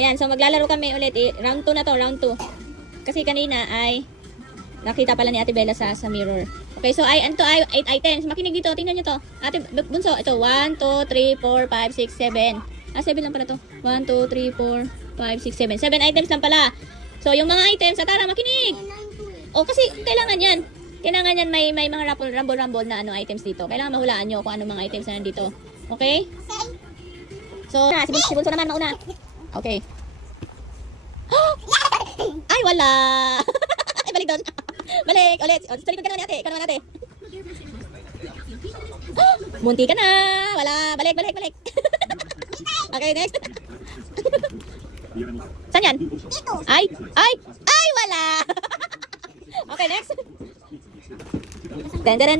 Ayan, so maglalaro kami ulit. Round 2 na to, round 2. Kasi kanina ay nakita pala ni Ate Bella sa mirror. Okay, so ito ay 8 items. Makinig dito, tingnan nyo to. Ate Bunso, ito 1, 2, 3, 4, 5, 6, 7. 7 lang pala to. 1, 2, 3, 4, 5, 6, 7. 7 items lang pala. So, yung mga items, Tara, makinig. O, kasi kailangan yan. Kailangan yan may mga rumble na items dito. Kailangan mahulaan nyo kung ano mga items na nandito. Okay? So, si Bunso naman mauna. Okay. Ay, wala. Ay, balik doon. Balik, ulit. O, talikod ka naman ate. Ikaw naman ate. Munti ka na. Wala. Balik. Okay, next. Saan yan? Ay, wala. Okay, next. Dan. Dyan?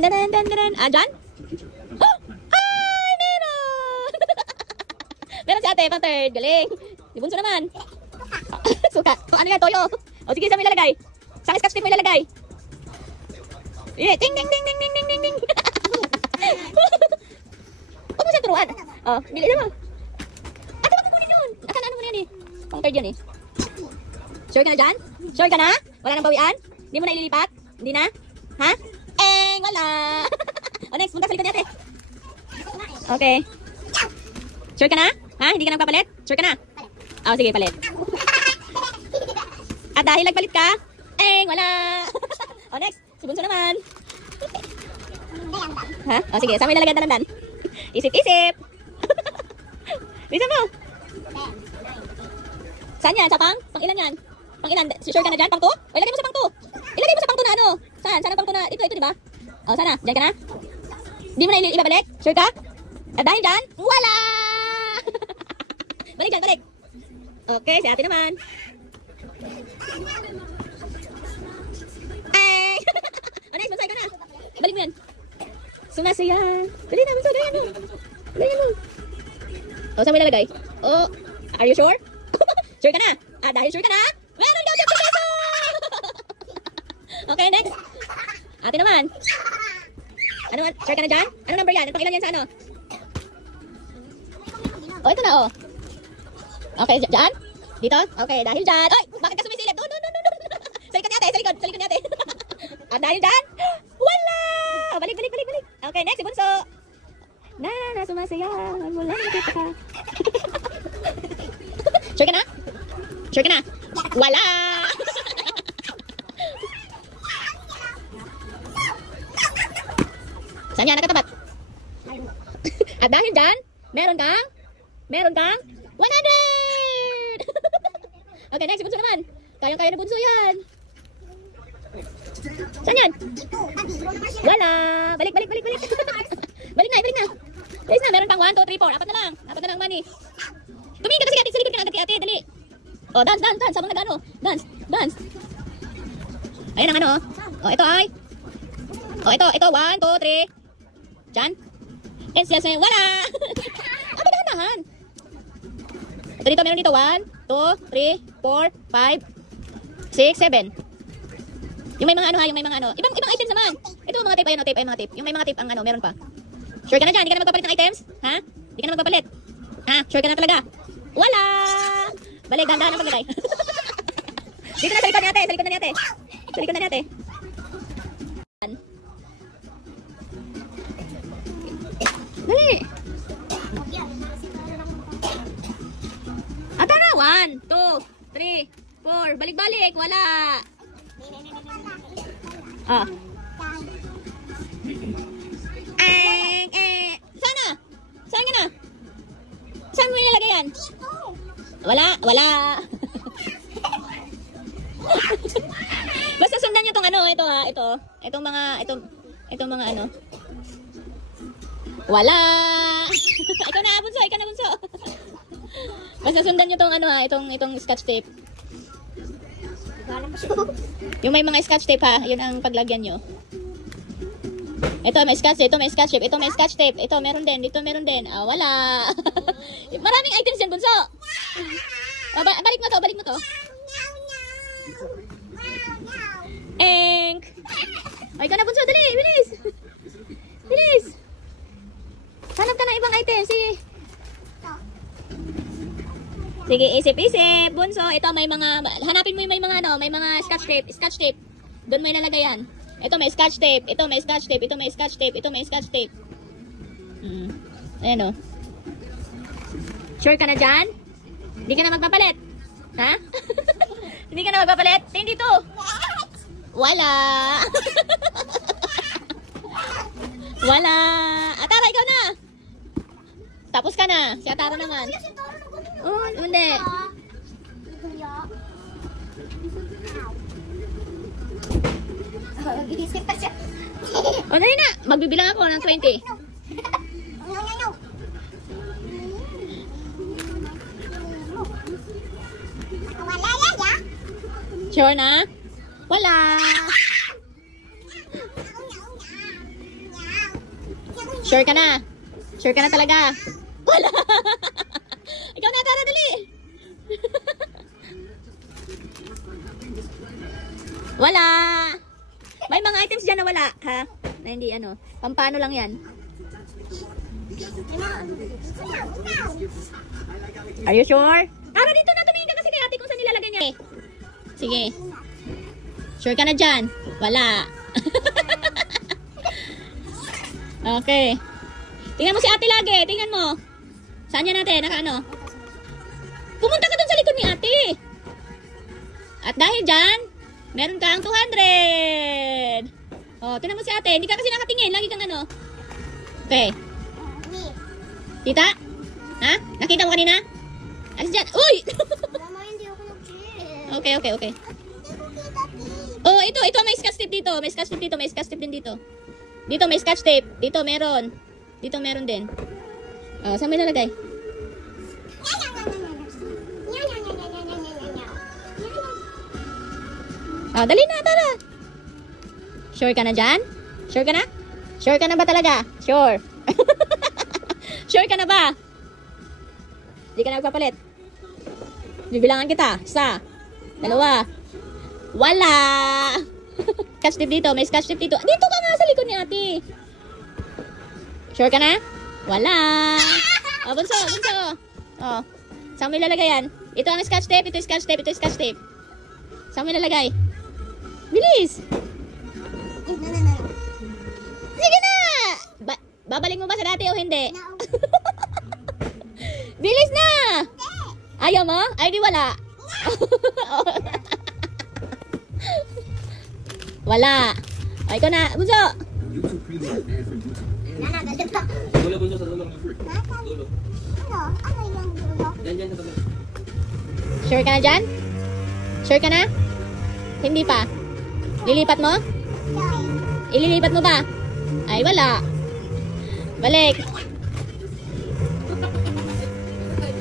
Ay, meron. Meron si ate, pang third. Galing. Si Bunso naman. Suka. Ano yan, toyo? O sige, saan mo ilalagay? Saan scotch tape mo ilalagay? Ting. Huwag mo siyang turuan. O, bili na mo. Ate, wag kukunin yun. Ano mo na yan eh. Pang third yan eh. Sure ka na dyan? Sure ka na? Wala nang bawian? Hindi mo na ililipat? Hindi na? Ha? Wala. O next, punta sa likod ni ate. Okay. Sure ka na? Ha? Hindi ka nagpapalit? Sure ka na? O, sige, palit. At dahil nagpalit ka, wala. O next, si Bunso naman. Ha? O sige, saan mo ilalagay ang dalandan? Isip. Bisa mo. Saan yan? Sa pang ilan yan? Pang ilan? Sure ka na dyan? Pang 2? O ilagay mo sa pang 2. Ilagay mo sa pang 2 na ano? Saan? Saan ang pang 2 na? Ito diba? O sana? Dyan ka na? Di mo na ibabalik? Sure ka? At dahil dyan, wala. Balik dyan, balik. Okay, si ate naman. O next, Bunso, ka na. Balik mo yan. Sumasayan. Dali na, Bunso, ganyan mo. Ganyan mo. O, saan mo ilalagay? O, are you sure? Sure ka na? Dahil sure ka na, meron daw 50 peso! Okay, next. Ate naman. Ano, sure ka na dyan? Ano number yan? Pang ilan yan sa ano? O, ito na, o. Okay, dyan? Dito? Okay, dahil dyan. Ay, bakit ka sumisilip? No. Sa likod ni ate, sa likod ni ate. Dahil dyan, wala! Balik. Okay, next, si Bunso. Na, sumasayaw. Wala, nakita ka. Sure ka na? Sure ka na? Wala! Saan yan nakatapat? At dahil dyan, meron kang 100! Okay, next, si Bunso naman. Kayang-kaya na Bunso yan. Saan yan? Wala! Balik! Balik na! Guys na, meron pang 1, 2, 3, 4. Apat na lang money. Tumingin ka kasi ate, sa likod ka na agad kay ate, dali. O, dance. Sabang nag-ano? Dance. Ayan ang ano, o. Ito ay. O, ito, 1, 2, 3. Diyan. And siya say, wala! Ate, dahan-dahan. Ito dito, meron dito 1, 2, 3, 4, 5, 6, 7. Yung may mga ano ha, Ibang items naman. Ito mga tape, ayun, mga tape. Yung may mga tape ang ano, meron pa. Sure ka na dyan? Hindi ka na magpapalit ng items? Ha? Hindi ka na magpapalit? Ha? Sure ka na talaga? Wala! Balik, dahan-dahan ang paglagay. Dito na, sa likod na ni ate. Dali! Tara! 1, 2, 3, 4. Balik! Wala! Ah. Saan ka na? Saan mo ilalagay yan? Wala. Basta sundan nyo tong ano, itong mga ano. Wala. Ikaw na, Bunso. Basta sundan nyo tong ano ha, itong scotch tape. Yung may mga scotch tape ha, yun ang paglagyan nyo. Ito may scotch tape, ito meron din, dito meron din. Wala. Maraming items yan, Bunso. Balik mo to. Ay ka na, Bunso, dali, bilis. Hanap ka ng ibang items, Sige, isip-isip. Bunso, ito may mga, hanapin mo yung may mga ano, may mga scotch tape. Scotch tape. Doon may lalagay yan. Ito may scotch tape. Ito may scotch tape. Ito may scotch tape. Ito may scotch tape. Ayan o. Sure ka na dyan? Hindi ka na magpapalit? Ha? Hindi ka na magpapalit? Tingin dito. Wala. Wala. Atara, ikaw na. Tapos ka na. Si Atara naman. Oh, hindi. O, dali na. Magbibilang ako ng 20. Sure na? Wala. Sure ka na? Sure ka na talaga? Wala. Ikaw na, Tara, dali. Wala. May mga items dyan na wala, ha? Na hindi ano. Pampano lang yan. Are you sure? Tara, dito na. Tumingin ka kasi kay ate kung saan nilalagay niya eh. Sige. Sure ka na dyan? Wala. Okay. Tingnan mo si ate lagi. Tingnan mo. Saan yan natin? Naka ano? Pumunta ka dun sa likod ni ate. At dahil dyan, meron kang 200. Oh, tingnan mo si ate. Hindi ka kasi nakatingin. Lagi kang ano. Okay. Tita? Ha? Nakita mo kanina? Alis dyan. Uy! Okay. Oh, ito may scotch tape dito. May scotch tape dito. May scotch tape din dito. Dito may scotch tape. Dito meron. Dito meron din. Oh, saan may lalagay? Oh, dali na, Tara. Sure ka na dyan? Sure ka na? Sure ka na ba talaga? Sure. Sure ka na ba? Hindi ka na magpapalit. Bibilangan kita. Isa. Dalawa. Wala. Scotch tape dito. May scotch tape dito. Dito ka nga sa likod ni ate. Sure ka na? Wala. Oh, bunso. Oh. Saan mo ilalagay yan? Ito ang scotch tape. Ito yung scotch tape. Ito yung scotch tape. Saan mo ilalagay? Bilis. Sige na. Babalik mo ba sa dati o hindi? Bilis na. Ayaw mo? Ay, di wala. Wala. Ay, ikaw na. Bunso. Dulo, bunso sa dulo. Dulo. Diyan sa dulo. Sure ka na dyan? Sure ka na? Hindi pa. Lilipat mo? Ililipat mo ba? Ay, wala. Balik.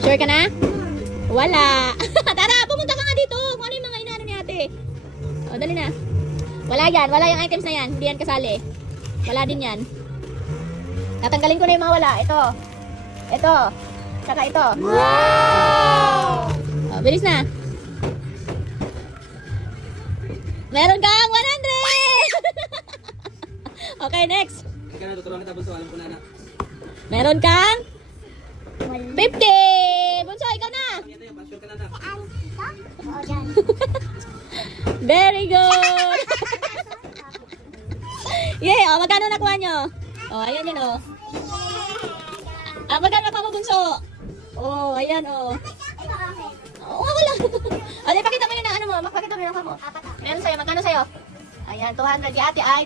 Sure ka na? Wala. Tara, pumunta ka nga dito. Kung ano yung mga inaano ni ate. O, dali na. Wala yan. Wala yung items na yan. Hindi yan kasali. Wala din yan. Tatanggalin ko na yung mga wala. Ito. Ito. Saka ito. Wow! O, bilis na. Meron kang 100! Okay, next. Ika na, tuturuan kita, bunso. Alam ko na na. Meron kang 50! Bunso, ikaw na! Sure ka na na. Very good! Yeah, oh, magkano nakuha nyo? Oh, ayan yun, oh. Ah, magkano nakuha mo, bunso? Oh, ayan, oh. Oh, wala. Oh, di, pakita mo yun na, ano mo. Pakita mo yun ako mo. Meron sa'yo, magkano sa'yo? Ayan, 200 kay ate. Ay,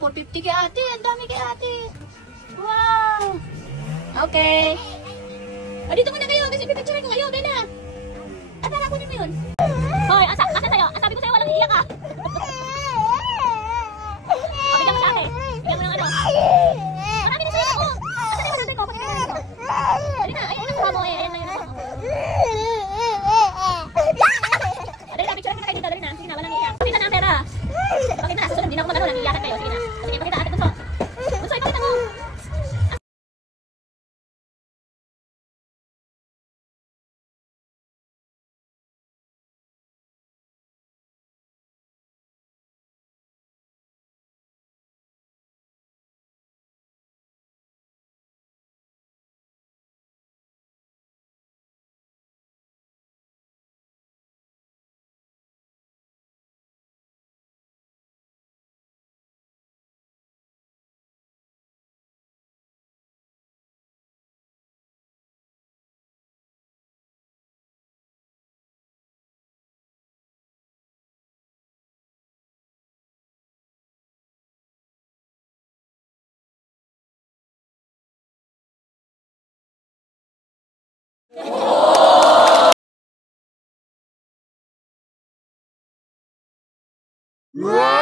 450 kay ate. Ang dami kay ate. Wow! Okay. Oh, dito muna kayo kasi pipicture ko kayo, Bella. At kunin mo yun. Hoy, asa sa'yo? Sabi ko sa'yo, walang iiyak ka. Oh, bigyan mo sa ate. Bigyan mo ng ano. Marami na sa'yo ako. Asa na yung 100 ko? Pagkita na ito. Dali na, ayun ang mukha mo. Ayan na yung mukha mo. Dali na, picture ko na kayo dito. Dali na, sige na, walang iiyak. Pakita na ang pera. Pakita na, susunod. Hindi na ako mag-ano, nang-iiyakan kayo. Sige na. Sige, pakita ate Bunso. Bunso, ipakita mo. Wow!